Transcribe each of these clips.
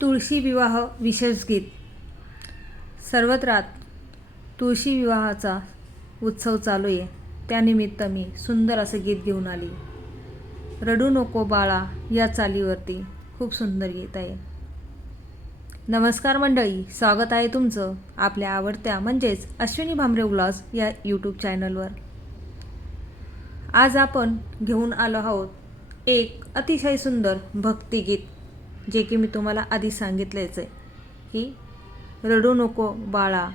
तुळशी विवाह विशेष गीत. सर्वत्रात तुळशी विवाहाचा उत्सव चालू आहे. त्यानिमित्त मी सुंदर असं गीत घेऊन आली. रडू नको बाळा या चालीवरती खूप सुंदर गीत आहे. नमस्कार मंडळी, स्वागत आहे तुमचं आपल्या आवडत्या म्हणजेच अश्विनी भामरे व्लॉग्स या यूट्यूब चॅनलवर. आज आपण घेऊन आलो आहोत एक अतिशय सुंदर भक्तिगीत, जे की मी तुम्हाला आधी सांगितलेच आहे की रडू नको बाळा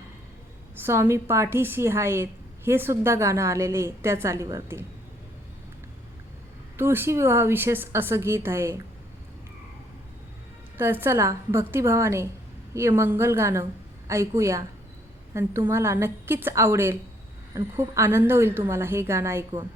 स्वामी पाठीशी आहेत, हे सुद्धा गाणं आलेले आहे त्या चालीवरती. तुळशी विवाह विशेष असं गीत आहे. तर चला भक्तिभावाने हे मंगल गाणं ऐकूया आणि तुम्हाला नक्कीच आवडेल आणि खूप आनंद होईल तुम्हाला हे गाणं ऐकून.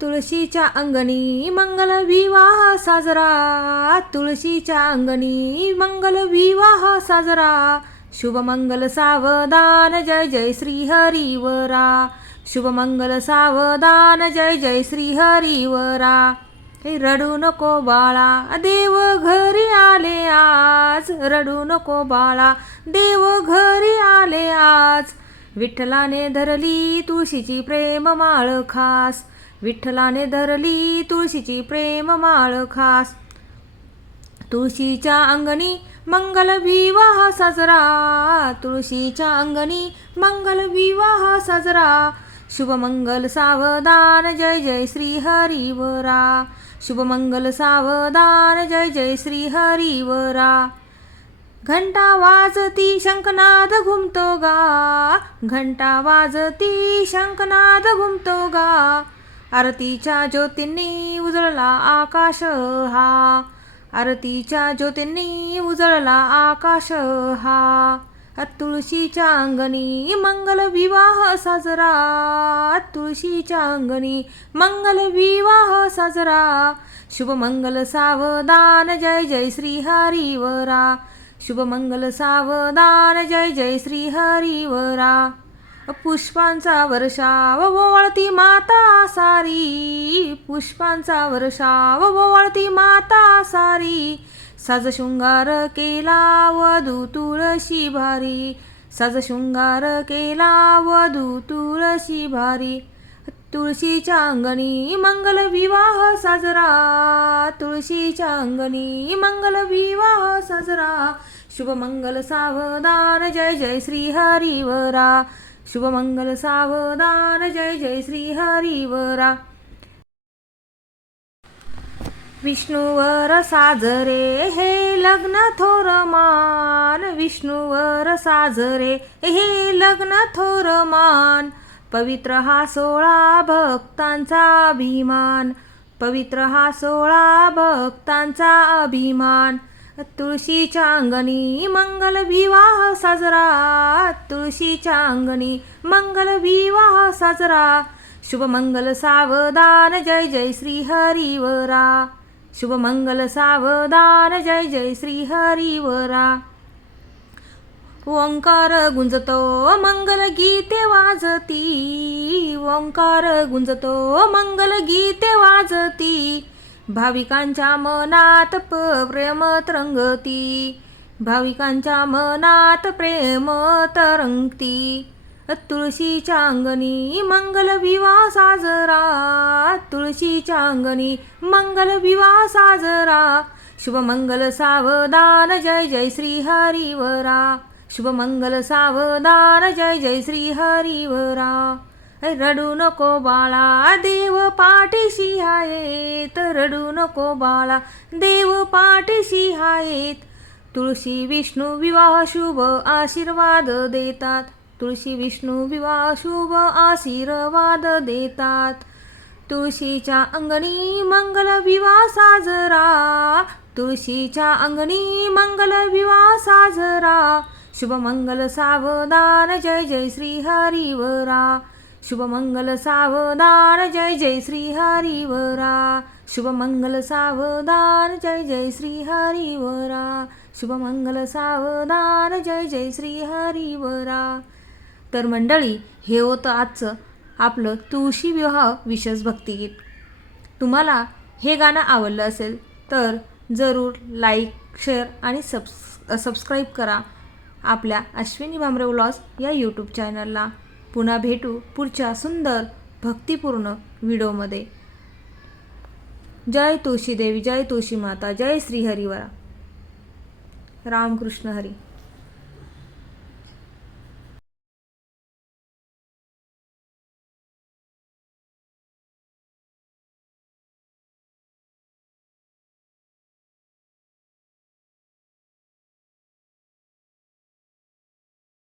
तुळशीच्या अंगणी मंगल विवाह साजरा, तुळशीच्या अंगणी मंगल विवाह साजरा, शुभ मंगल सावधान जय जय श्री हरिवरा, शुभ मंगल सावधान जय जय श्री हरिवरा. रडू नको बाळा देव घरी आले आज, रडू नको बाळा देव घरी आले आज. विठ्ठलाने धरली तुळशीची प्रेम माळ खास, विठ्ठलाने धरली तुळशीची प्रेम माळ खास. तुळशीच्या अंगणी मंगल विवाह साजरा, तुळशीच्या अंगणी मंगल विवाह साजरा, शुभ मंगल सावधान जय जय श्री हरिवरा, शुभ मंगल सावधान जय जय श्री हरिवरा. घंटा वाजती शंखनाद घुमतो गा, घंटा वाजती शंखनाद घुमतो गा, आरतीच्या ज्योतींनी उजळला आकाश हा, आरतीच्या ज्योतींनी उजळला आकाश हा. तुळशीच्या अंगणी मंगल विवाह साजरा, तुळशीच्या अंगणी मंगल विवाह साजरा, शुभ मंगल सावधान जय जय श्री हरिवरा, शुभ मंगल सावधान जय जय श्री हरिवरा. पुष्पांचा वर्षाव ओवाळती माता सारी, पुष्पांचा वर्षाव ओवाळती माता सारी, साज शृंगार केला वधू तुळशी भारी, साज शृंगार केला वधू तुळशी भारी. तुळशीच्या अंगणी मंगल विवाह साजरा, तुळशीच्या अंगणी मंगल विवाह साजरा, शुभ मंगल सावधान जय जय श्री हरिवरा, शुभ मंगल सावधान जय जय श्री हरिवरा. विष्णूवर साजरे हे लग्न थोरमान, विष्णूवर साजरे हे लग्न थोरमान, पवित्र हा सोळा भक्तांचा अभिमान, पवित्र हा सोळा भक्तांचा अभिमान. तुळशीच्या अंगणी मंगल विवाह साजरा, तुळशीच्या अंगणी मंगल विवाह साजरा, शुभ मंगल सावधान जय जय श्री हरिवरा, शुभ मंगल सावधान जय जय श्री हरिवरा. ओंकार गुंजतो मंगल गीते वाजती, ओंकार गुंजतो मंगल गीते वाजती, भाविकांच्या मनात प्रेम तरंगती, भाविकांच्या मनात प्रेम तरंगती. तुळशीच्या अंगणी मंगल विवाह साजरा, तुळशीच्या अंगणी मंगल विवाह साजरा, शुभ मंगल सावधान जय जय श्री हरिवरा, शुभ मंगल सावधान जय जय श्री हरिवरा. रडू नको बाळा देव पाठीशी आहेत, रडू नको बाळा देव पाठीशी आहेत. तुळशी विष्णू विवाह शुभ आशीर्वाद देतात, तुळशी विष्णू विवाह शुभ आशीर्वाद देतात. तुळशीच्या अंगणी मंगल विवाह साजरा, तुळशीच्या अंगणी मंगल विवाह साजरा, शुभ मंगल सावधान जय जय श्री हरिवरा, शुभ मंगल सावधान जय जय श्री हरिवरा, शुभ मंगल सावधान जय जय श्री हरिवरा, शुभ मंगल सावधान जय जय श्री हरिवरा. तर मंडळी, हे होतं आजचं आपलं तुळशी विवाह विशेष भक्तिगीत. तुम्हाला हे गाणं आवडलं असेल तर जरूर लाईक, शेअर आणि सबस्क्राईब करा आपल्या अश्विनी भामरे व्लॉग्स या यूट्यूब चॅनलला. पुन्हा भेटू पुढच्या सुंदर भक्तिपूर्ण व्हिडिओमध्ये. जय तुळशी देवी, जय तुळशी माता, जय श्री हरिवरा. रामकृष्ण हरी.